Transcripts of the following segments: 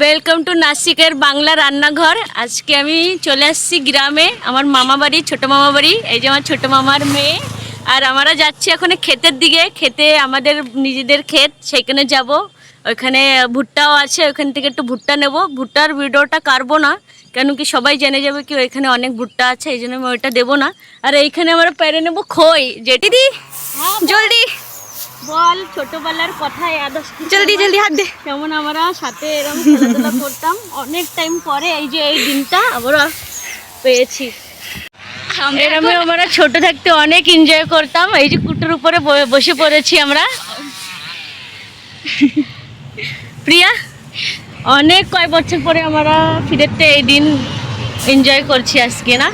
Welcome to নাসিকের Bangla রান্নাঘর। আজকে আমি চলে আসছি গ্রামে, আমার মামা বাড়ি, ছোটো মামা বাড়ি। এই যে আমার ছোটো মামার মেয়ে। আর আমরা যাচ্ছি এখন ক্ষেতের দিকে। খেতে আমাদের নিজেদের ক্ষেত, সেখানে যাব। ওইখানে ভুট্টাও আছে, ওইখান থেকে একটু ভুট্টা নেব। ভুট্টার ভিডিওটা কাটবো না, কেন কি সবাই জেনে যাবে কি ওইখানে অনেক ভুট্টা আছে, এই জন্য আমি ওইটা দেবো না। আর এইখানে আমরা পেরে নেবো খই। যেটি দি জলদি বল, ছোটবেলার কথায় জলদি জলদি হাত দে। যেমন আমরা সাথে এরকম খেলাধুলা করতাম অনেক টাইম পরে, এই যে এই দিনটা আমরা পেয়েছি। এরকম আমরা ছোট থাকতে অনেক এনজয় করতাম। এই যে কুটোর উপরে বসে পড়েছি আমরা। প্রিয়া, অনেক কয় বছর পরে আমরা ফিরেতে এই দিন এনজয় করছি আজকে, না?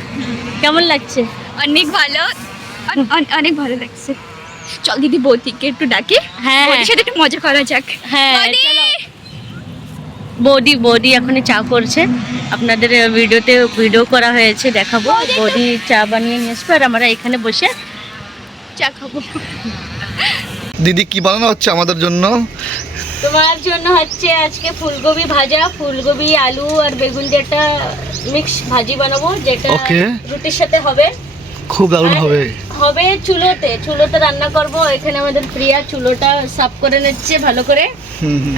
কেমন লাগছে? অনেক ভালো, অনেক ভালো লাগছে। চল দিদি বৌদিকে একটু ডাকি, হ্যাঁ বৌদির সাথে একটু মজা করা যাক। হ্যাঁ বৌদি! চলো। বৌদি এখন চা করছে, আপনাদের ভিডিওতে ভিডিও করা হয়েছে, দেখাবো। বৌদি চা বানিয়ে নিয়ে আসবে আর আমরা এখানে বসে চা খাবো। দিদি কি বানানো হচ্ছে আমাদের জন্য? তোমার জন্য হচ্ছে আজকে ফুলকপি ভাজা, ফুলকপি আলু আর বেগুন দিয়ে একটা মিক্স ভাজি বানাবো, যেটা Okay. রুটির সাথে হবে। খুব দারুণ হবে। হবে চুলোতে রান্না করব। এখানে আমাদের প্রিয়া চুলোটা সাফ করে নিচ্ছে ভালো করে।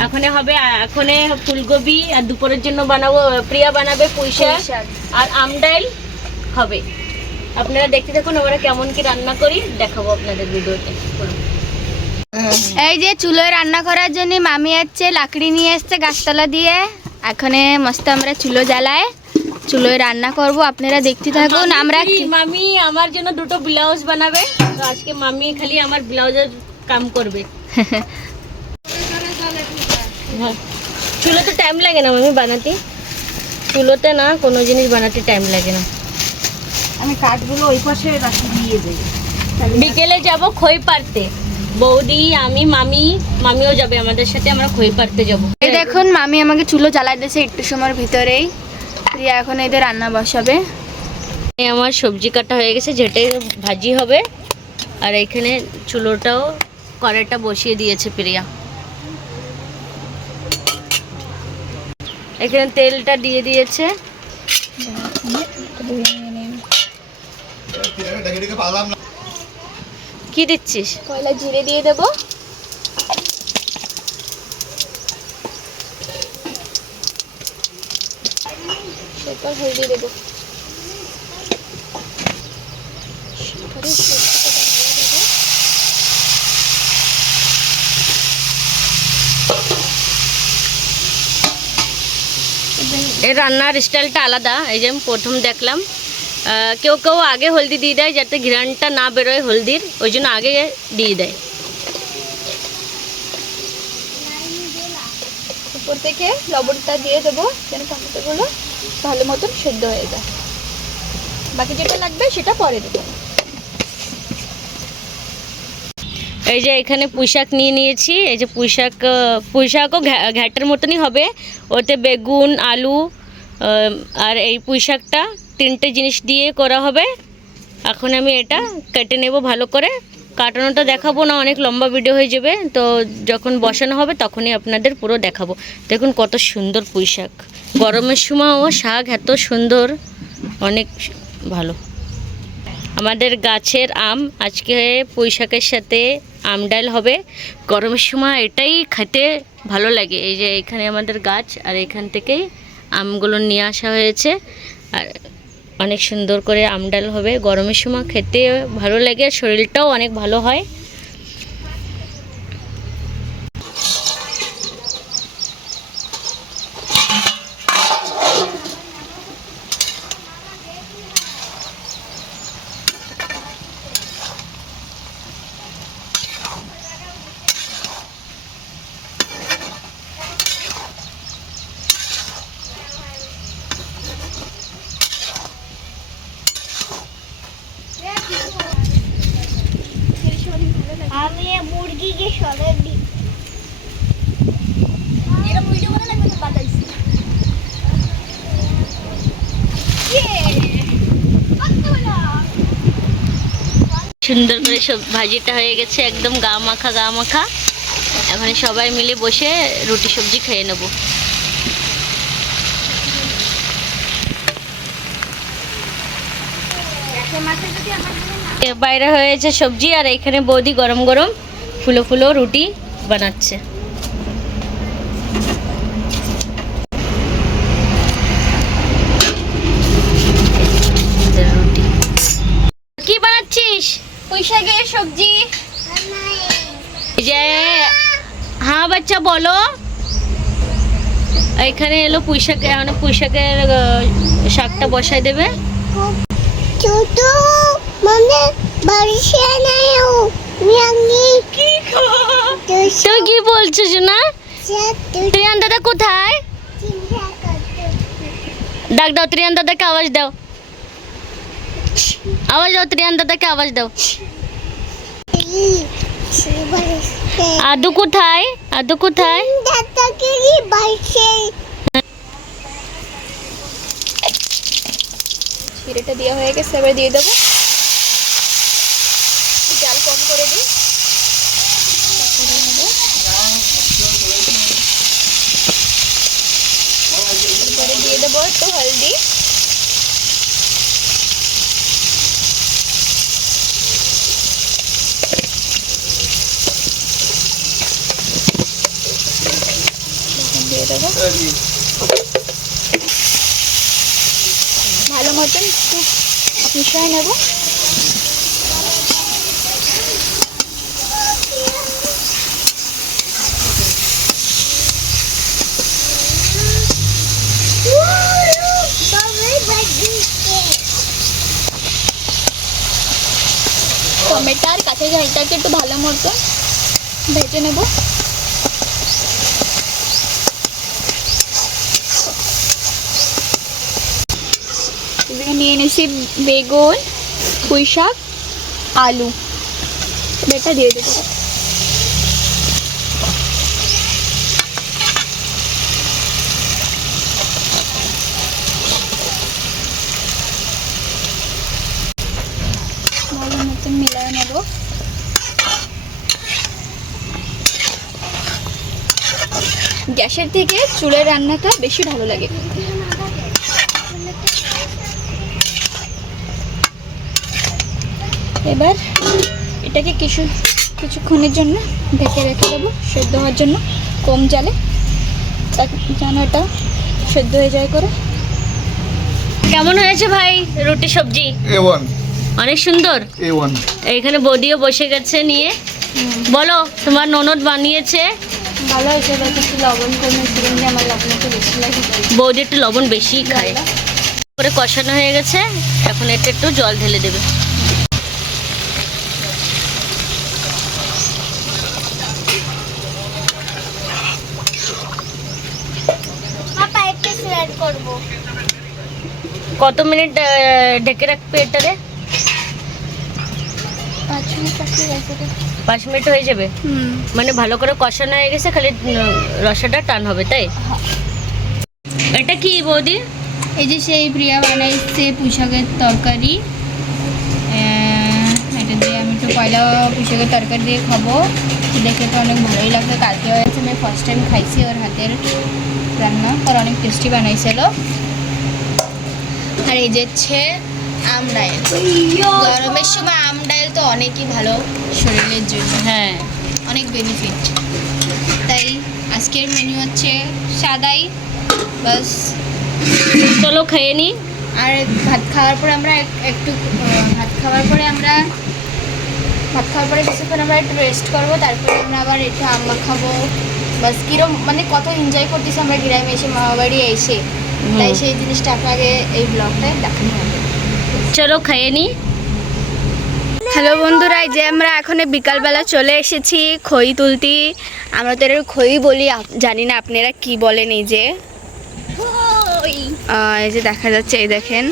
এখন হবে, এখন ফুলকপি, আর দুপুরের জন্য বানাবো, প্রিয়া বানাবে পুঁই শাক আর আমডাল হবে। আপনারা দেখতে থাকুন আমরা কেমন কি রান্না করি, দেখাবো আপনাদের ভিডিওতে। এই যে চুলোয় রান্না করার জন্য মামি যাচ্ছে, লাকড়ি নিয়ে এসছে গাছতলা দিয়ে। এখন মস্ত আমরা চুলো জ্বালায় চুলোয় রান্না করব, আপনারা দেখতে থাকুন। মামি আমার জন্য দুটো ব্লাউজ বানাবে, তো আজকে মামি খালি আমার ব্লাউজের কাম করবে। হ্যাঁ, চুলোতে টাইম লাগে না মামি বানাতে, চুলোতে না কোনো জিনিস বানাতে টাইম লাগে না। আমি কাঠগুলো ওই পাশে রাখি দিয়ে দেই। বিকেলে যাব খই পাড়তে, বৌদি, আমি, মামিও যাবে আমাদের সাথে, আমরা খই পাড়তে যাব। এই দেখুন মামি আমাকে চুলো জ্বালাই দিয়েছে একটু সময়ের ভিতরেই। প্রিয়া এখন এদের রান্না বসাবে। আমার সবজি কাটা হয়ে গেছে, যেটাই ভাজি হবে। আর এখানে চুলোটাও কড়াইটা বসিয়ে দিয়েছে প্রিয়া। এখানে তেলটা দিয়ে দিয়েছে। কি দিচ্ছিস? কয়লা জিরে দিয়ে দেবো। সেরপর হলদি দেবো। এর রান্নার স্টাইলটা আলাদা। এই যে আমি প্রথম দেখলাম, কেউ কেউ আগে হলদি দিয়ে দেয় যাতে ঘ্রাণটা না বেরোয় হলদির, ওই জন্য আগে দিয়ে দেয়। উপর থেকে লবণটা দিয়ে দেবো যেন টমেটোগুলো ভালো মতন সেদ্ধ হয়ে যায়। বাকি যেটা লাগবে সেটা পরে দেবো। এই যে এখানে পুঁইশাক নিয়ে নিয়েছি। এই যে পুঁইশাকও ঘ্যাটের মতনই হবে, ওতে বেগুন, আলু আর এই পুঁইশাকটা তিনটে জিনিস দিয়ে করা হবে। এখন আমি এটা কেটে নেব ভালো করে। কাটানোটা দেখাবো না, অনেক লম্বা ভিডিও হয়ে যাবে, তো যখন বসানো হবে তখনই আপনাদের পুরো দেখাবো। দেখুন কত সুন্দর পুঁইশাক, গরমের সময় ও শাক এত সুন্দর, অনেক ভালো। আমাদের গাছের আম, আজকে পুঁইশাকের সাথে আমডাল হবে। গরমের সময় এটাই খেতে ভালো লাগে। এই যে এখানে আমাদের গাছ, আর এখান থেকেই আমগুলো নিয়ে আসা হয়েছে। আর অনেক সুন্দর করে আমডাল হবে, গরমের সময় খেতে ভালো লাগে, শরীরটাও অনেক ভালো হয়। আমি মুরগিকে সরে দিই। সুন্দর করে সব ভাজিটা হয়ে গেছে, একদম গা মাখা। এখন সবাই মিলে বসে রুটি সবজি খেয়ে নেব। বাইরে হয়েছে সবজি আর এখানে বৌদি গরম গরম ফুলো ফুলো রুটি বানাচ্ছে। রুটি কি বানাচ্ছিস? পুঁই শাকের সবজি। এই যে হ্যাঁ বাচ্চা বলো। এখানে এলো পুঁই শাক, মানে পুঁই শাকের শাকটা বসাই দেবে। তুমি কি বলছো শোনা? ত্রিয়ান দাদা কোথায়? ডাক দাও ত্রিয়ান দাদাকে, আওয়াজ দাও, আওয়াজ দাও ত্রিয়ান দাদাকে, আওয়াজ দাও। আদু কোথায়? আদু কোথায়? চিড়েটা দেওয়া হয়ে গেছে, এবার দিয়ে দেবো। জাল কম করে দিই। এরপরে দিয়ে দেবো একটু হলদি। দিয়ে দেবো ভালো মতন মিশিয়ে নেব। টমেটো আর কাঁচা ঝালটাকে একটু ভালো মতো ভেজে নেব। নিয়ে নিয়েছি বেগুন, পুঁই শাক, আলু, এটা দিয়ে দেবো। ভালো মতন মিলিয়ে নেব। গ্যাসের থেকে চুলায় রান্নাটা বেশি ভালো লাগে। এবার এটাকে কিছুক্ষণের জন্য ঢেকে রেখে দেবো সেদ্ধ হওয়ার জন্য, কম জালে, যেন এটা সেদ্ধ হয়ে যায় করে। কেমন হয়েছে ভাই রুটি সবজি? A1 অনেক সুন্দর। A1 এইখানে বৌদিও বসে গেছে নিয়ে। বলো তোমার ননদ বানিয়েছে। ভালো হয়েছে, একটু লবণ কমেছিলাম যে আমার লবণ একটু বেশি লাগে। বৌদি একটু লবণ বেশি খায়। করে কষানো হয়ে গেছে, এখন এটা একটু জল ঢেলে দেবে। কত মিনিট ঢেকে রাখবে এটারে? 5 মিনিট রাখলে গেছে। 5 মিনিট হয়ে যাবে। মানে ভালো করে কষানো হয়ে গেছে, খালি রসাটা টান হবে, তাই? এটা কি বৌদি? এই যে সেই প্রিয়া বানাইছে পুঁই শাকের তরকারি। এটা দিয়ে আমি একটু পয়লা পুঁই শাকের তরকারি দিয়ে খাবো। দেখে তো অনেক ভালোই লাগবে। কালকে হয়েছে, আমি ফার্স্ট টাইম খাইছি ওর হাতের রান্না, আর অনেক টেস্টি বানাইছিল। আর এই যে হচ্ছে আম ডাল। গরমের সময় আম ডাল তো অনেকই ভালো শরীরের জন্য, হ্যাঁ অনেক বেনিফিট। তাই আজকের মেনু হচ্ছে সাদাই বাস। চলো খেয়ে নি। আর ভাত খাওয়ার পরে আমরা ভাত খাওয়ার পরে কিছুক্ষণ আমরা একটু রেস্ট করবো, তারপরে আমরা আবার একটু আম খাবো। বাস কিরম মানে কত এনজয় করতেছি আমরা গ্রামে এসে, মামা বাড়ি এসে। তাই সেই জিনিসটা আপনাকে এই ব্লগটায় দেখানো হবে। চলো খেয়ে নি। হ্যালো বন্ধুরা, এই যে আমরা এখন বিকালবেলা চলে এসেছি খই তুলতে। আমরা তো এর খই বলি, জানি না আপনারা কি বলেন। এই যে দেখা যাচ্ছে, এই দেখেন,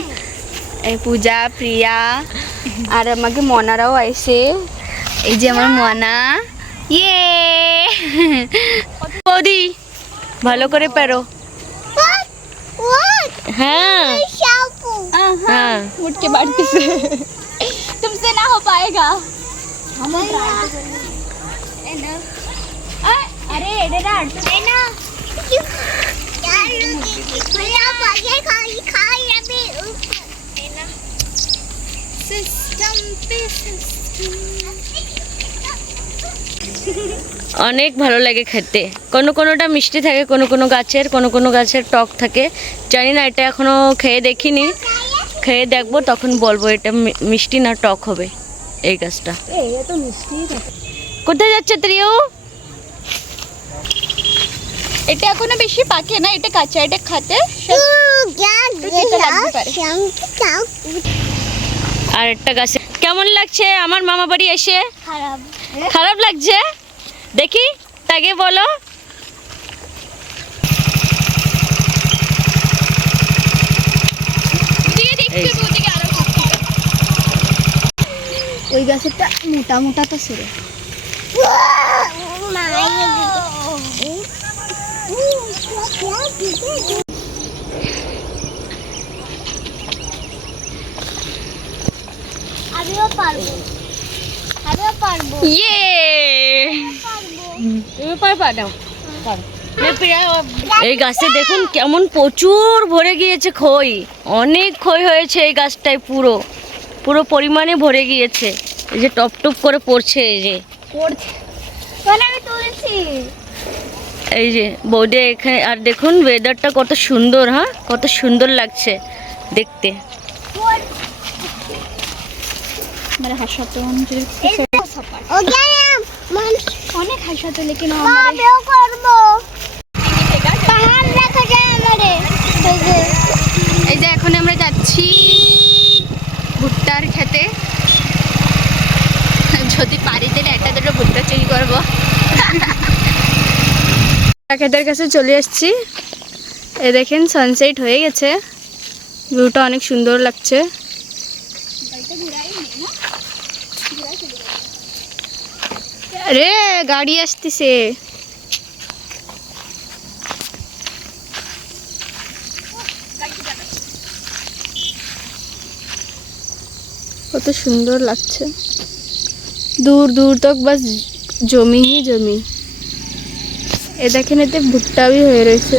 এই পূজা, প্রিয়া আর আমাকে মনারাও আইসে। এই যে আমার মনা, ইয়ে বৌদি ভালো করে পারো। হ্যাঁ हाँ उठ के बढ़ती से तुमसे ना हो पाएगा। अरे एडेरा ना অনেক ভালো লাগে খেতে। কোনোটা মিষ্টি থাকে, কোনো গাছের টক থাকে। জানি না, এটা এখনো খেয়ে দেখিনি, খেয়ে দেখবো তখন বলবো এটা মিষ্টি না টক হবে এই গাছটা। কোথায় যাচ্ছে ত্রিয়ু? এটা এখনো বেশি পাকে না, এটা কাঁচা, এটা খাতে লাগতে পারে। আর একটা গাছে কেমন লাগছে আমার মামা বাড়ি এসে? খারাপ। খারাপ লাগছে? দেখি তাকে বলো। ওই গাছেরটা মোটা মোটা তো ছিল। আমিও পারবো। ইয়ে এই গাছে দেখুন কেমন প্রচুর ভরে গিয়েছে খই, অনেক খই হয়েছে এই গাছটায়, পুরো পরিমাণে ভরে গিয়েছে। এই যে টপ টপ করে পড়ছে, এই যে আমি তুলেছি। এই যে বৌদি এখানে। আর দেখুন ওয়েদারটা কত সুন্দর, হ্যাঁ কত সুন্দর লাগছে দেখতে। मेरे हाथ অনেক হাসাতো, লেকিন এই যে এখন আমরা যাচ্ছি ভুট্টার খেতে। যদি পারি তাহলে একটা দুটো ভুট্টা চুরি করবো। খেতের কাছে চলে এসেছি। এই দেখেন সানসেট হয়ে গেছে, ভিউটা অনেক সুন্দর লাগছে। আরে গাড়ি আসতেছে। কত সুন্দর লাগছে, দূর দূর তক বাস জমি হি জমি। এ দেখেন এতে ভুট্টা भी হয়ে রয়েছে।